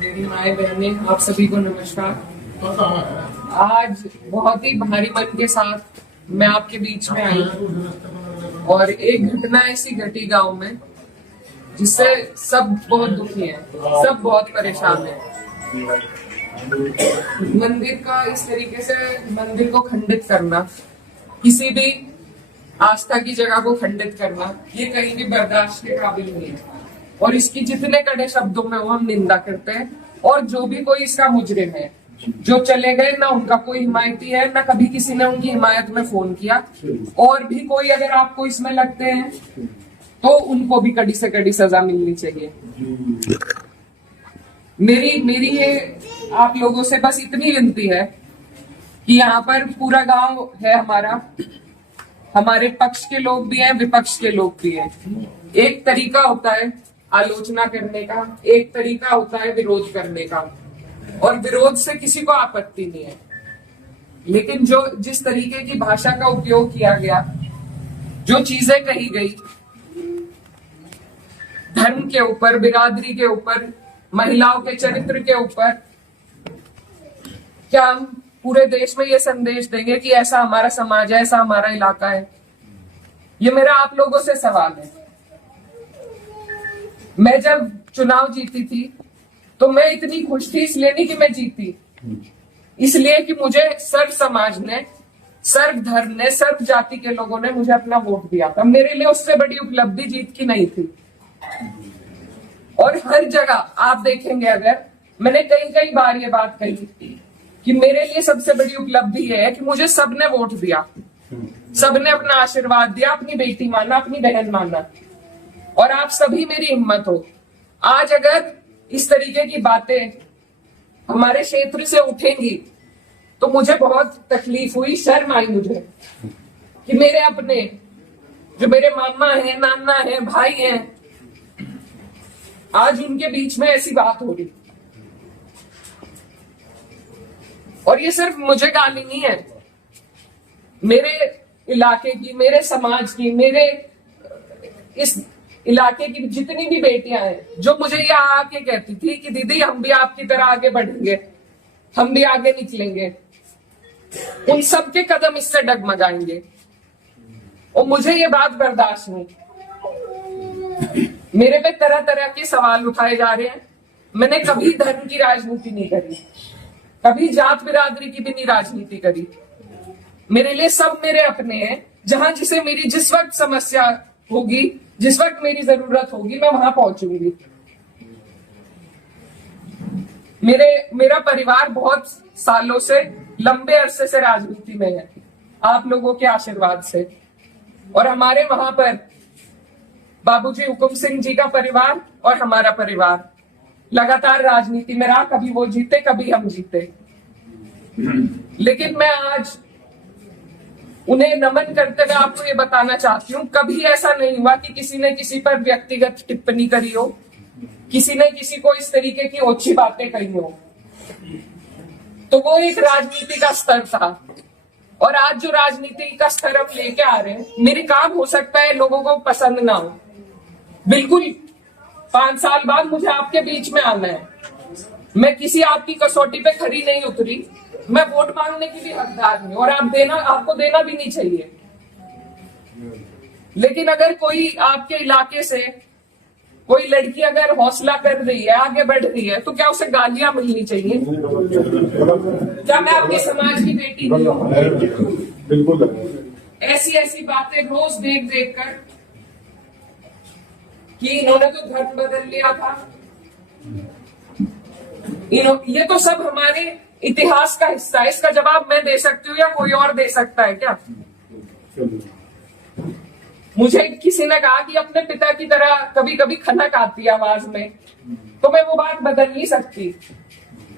मेरी माए बहनें, आप सभी को नमस्कार। आज बहुत ही भारी मन के साथ मैं आपके बीच में आई और एक घटना ऐसी घटी गांव में जिससे सब बहुत दुखी हैं, सब बहुत परेशान हैं। मंदिर का इस तरीके से मंदिर को खंडित करना, किसी भी आस्था की जगह को खंडित करना, ये कहीं भी बर्दाश्त के काबिल नहीं है और इसकी जितने कड़े शब्दों में वो हम निंदा करते हैं। और जो भी कोई इसका मुजरिम है, जो चले गए, ना उनका कोई हिमायती है, ना कभी किसी ने उनकी हिमायत में फोन किया। और भी कोई अगर आपको इसमें लगते हैं तो उनको भी कड़ी से कड़ी सजा मिलनी चाहिए। मेरी ये आप लोगों से बस इतनी विनती है कि यहाँ पर पूरा गांव है हमारा, हमारे पक्ष के लोग भी हैं, विपक्ष के लोग भी हैं। एक तरीका होता है आलोचना करने का, एक तरीका होता है विरोध करने का, और विरोध से किसी को आपत्ति नहीं है। लेकिन जो जिस तरीके की भाषा का उपयोग किया गया, जो चीजें कही गई धर्म के ऊपर, बिरादरी के ऊपर, महिलाओं के चरित्र के ऊपर, क्या हम पूरे देश में ये संदेश देंगे कि ऐसा हमारा समाज है, ऐसा हमारा इलाका है? ये मेरा आप लोगों से सवाल है। मैं जब चुनाव जीती थी तो मैं इतनी खुश थी, इसलिए नहीं कि मैं जीती, इसलिए कि मुझे सर्व समाज ने, सर्व धर्म ने, सर्व जाति के लोगों ने मुझे अपना वोट दिया था। मेरे लिए उससे बड़ी उपलब्धि जीत की नहीं थी। और हर जगह आप देखेंगे, अगर मैंने कई बार ये बात कही कि मेरे लिए सबसे बड़ी उपलब्धि यह है कि मुझे सबने वोट दिया, सबने अपना आशीर्वाद दिया, अपनी बेटी माना, अपनी बहन माना, और आप सभी मेरी हिम्मत हो। आज अगर इस तरीके की बातें हमारे क्षेत्र से उठेंगी तो मुझे बहुत तकलीफ हुई, शर्म आई मुझे कि मेरे अपने, जो मेरे मामा है, नाना है, भाई हैं, आज उनके बीच में ऐसी बात हो रही। और ये सिर्फ मुझे गाली नहीं है, मेरे इलाके की, मेरे समाज की, मेरे इस इलाके की जितनी भी बेटियां हैं, जो मुझे ये आके कहती थी कि दीदी हम भी आपकी तरह आगे बढ़ेंगे, हम भी आगे निकलेंगे, उन सबके कदम इससे डगमगाएंगे। और मुझे ये बात बर्दाश्त नहीं। मेरे पे तरह तरह के सवाल उठाए जा रहे हैं। मैंने कभी धर्म की राजनीति नहीं करी, कभी जात बिरादरी की भी नहीं राजनीति करी। मेरे लिए सब मेरे अपने हैं। जहां जिसे मेरी जिस वक्त समस्या होगी, जिस वक्त मेरी जरूरत होगी, मैं वहां पहुंचूंगी। मेरा परिवार बहुत सालों से, लंबे अरसे से राजनीति में है, आप लोगों के आशीर्वाद से। और हमारे वहां पर बाबूजी हुकुम सिंह जी का परिवार और हमारा परिवार लगातार राजनीति में रहा। कभी वो जीते, कभी हम जीते। लेकिन मैं आज उन्हें नमन करते हुए आपको ये बताना चाहती हूँ, कभी ऐसा नहीं हुआ कि किसी ने किसी पर व्यक्तिगत टिप्पणी करी हो, किसी ने किसी को इस तरीके की ओछी बातें कही हो। तो वो एक राजनीति का स्तर था। और आज जो राजनीति का स्तर हम लेके आ रहे हैं, मेरे काम हो सकता है लोगों को पसंद ना हो, बिल्कुल 5 साल बाद मुझे आपके बीच में आना है। मैं किसी आपकी कसौटी पे खरी नहीं उतरी, मैं वोट मांगने की भी हकदार हूं, और आपको देना भी नहीं चाहिए। लेकिन अगर कोई आपके इलाके से कोई लड़की अगर हौसला कर रही है, आगे बढ़ रही है, तो क्या उसे गालियां मिलनी चाहिए? क्या मैं आपके समाज की बेटी नहीं हूं? ऐसी बातें रोज देख कर कि इन्होंने तो धर्म बदल लिया था, ये तो सब हमारे इतिहास का हिस्सा है। इसका जवाब मैं दे सकती हूँ या कोई और दे सकता है क्या? मुझे किसी ने कहा कि अपने पिता की तरह कभी कभी खनक आती है आवाज में, तो मैं वो बात बदल नहीं सकती।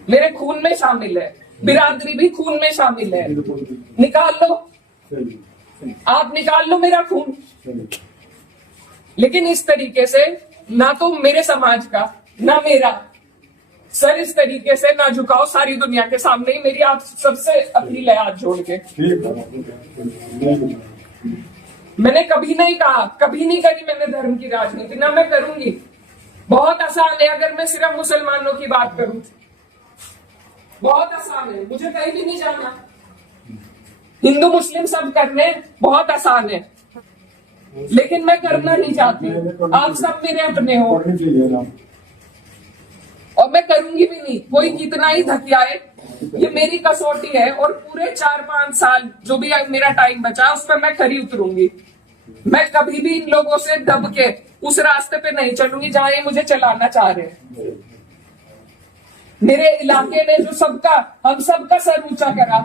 मेरे खून में शामिल है, बिरादरी भी खून में शामिल है। निकाल लो, आप निकाल लो मेरा खून। लेकिन इस तरीके से ना तो मेरे समाज का, ना मेरा सर इस तरीके से ना झुकाओ सारी दुनिया के सामने ही। मेरी आप सबसे अपील है हाथ जोड़ के। मैंने कभी नहीं कहा, कभी नहीं करी मैंने धर्म की राजनीति, ना मैं करूंगी। बहुत आसान है अगर मैं सिर्फ मुसलमानों की बात करूं, बहुत आसान है, मुझे कहीं भी नहीं जाना। हिंदू मुस्लिम सब करने बहुत आसान है, लेकिन मैं करना नहीं चाहती। आप सब मेरे अपने हो और मैं करूंगी भी नहीं। कोई कितना ही धकियाए, ये मेरी कसौटी है और पूरे 4-5 साल जो भी मेरा टाइम बचा उस पर मैं खरी उतरूंगी। मैं कभी भी इन लोगों से दब के उस रास्ते पे नहीं चलूंगी जहां ये मुझे चलाना चाह रहे हैं। मेरे इलाके ने जो सबका, हम सबका सर ऊंचा करा,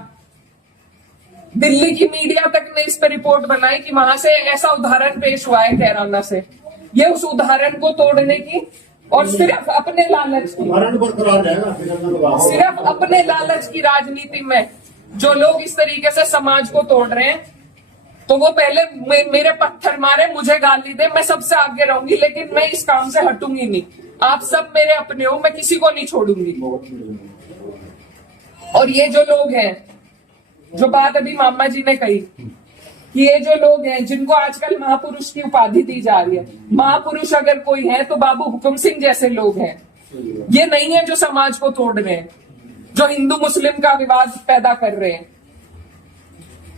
दिल्ली की मीडिया तक ने इस पर रिपोर्ट बनाई कि वहां से ऐसा उदाहरण पेश हुआ है कैराना से। ये उस उदाहरण को तोड़ने की और सिर्फ अपने लालच की, सिर्फ अपने लालच की राजनीति में जो लोग इस तरीके से समाज को तोड़ रहे हैं, तो वो पहले मेरे पत्थर मारे, मुझे गाली दे, मैं सबसे आगे रहूंगी, लेकिन मैं इस काम से हटूंगी नहीं। आप सब मेरे अपने हो, मैं किसी को नहीं छोड़ूंगी। और ये जो लोग हैं, जो बात अभी मामा जी ने कही कि ये जो लोग हैं जिनको आजकल महापुरुष की उपाधि दी जा रही है, महापुरुष अगर कोई है तो बाबू हुकुम सिंह जैसे लोग हैं। ये नहीं है जो समाज को तोड़ रहे हैं, जो हिंदू मुस्लिम का विवाद पैदा कर रहे हैं।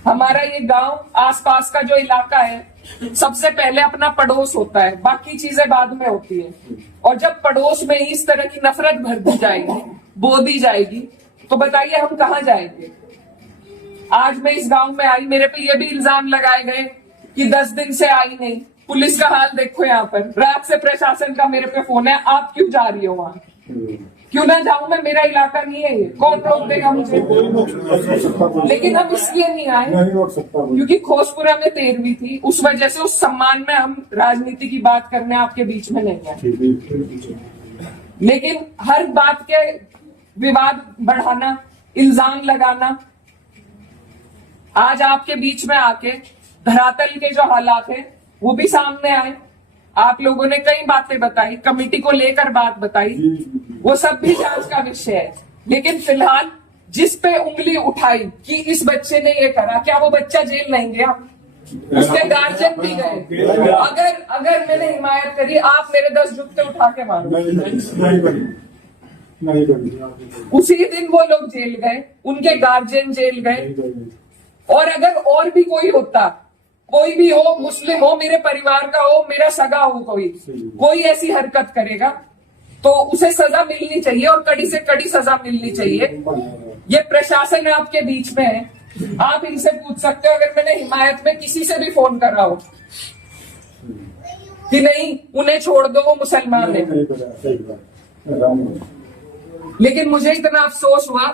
हमारा ये गांव, आसपास का जो इलाका है, सबसे पहले अपना पड़ोस होता है, बाकी चीजें बाद में होती है। और जब पड़ोस में ही इस तरह की नफरत भर दी जाएगी, बो दी जाएगी, तो बताइए हम कहां जाएंगे। आज मैं इस गांव में आई, मेरे पे ये भी इल्जाम लगाए गए कि 10 दिन से आई नहीं। पुलिस का हाल देखो यहाँ पर, रात से प्रशासन का मेरे पे फोन है, आप क्यों जा रही हो वहां। क्यों ना जाऊं मैं, मेरा इलाका नहीं है ये, कौन रोक देगा मुझे। लेकिन हम इसलिए नहीं आए क्योंकि खोसपुरा में 13वीं थी, उस वजह से उस सम्मान में हम राजनीति की बात करने आपके बीच में नहीं आए। लेकिन हर बात के विवाद बढ़ाना, इल्जाम लगाना, आज आपके बीच में आके धरातल के जो हालात है वो भी सामने आए। आप लोगों ने कई बातें बताई, कमेटी को लेकर बात बताई, वो सब भी जांच का विषय है। लेकिन फिलहाल जिस पे उंगली उठाई कि इस बच्चे ने ये करा, क्या वो बच्चा जेल नहीं गया? उसके गार्जियन भी गए। अगर मैंने हिमायत करी, आप मेरे 10 जूते उठा के मारो। उसी दिन वो लोग जेल गए, उनके गार्जियन जेल गए। और अगर और भी कोई होता, कोई भी हो, मुस्लिम हो, मेरे परिवार का हो, मेरा सगा हो, कोई ऐसी हरकत करेगा तो उसे सजा मिलनी चाहिए और कड़ी से कड़ी सजा मिलनी चाहिए। ये प्रशासन आपके बीच में है, आप इनसे पूछ सकते हो। अगर मैंने हिमायत में किसी से भी फोन करा हो कि नहीं उन्हें छोड़ दो, वो मुसलमान है, लेकिन मुझे इतना अफसोस हुआ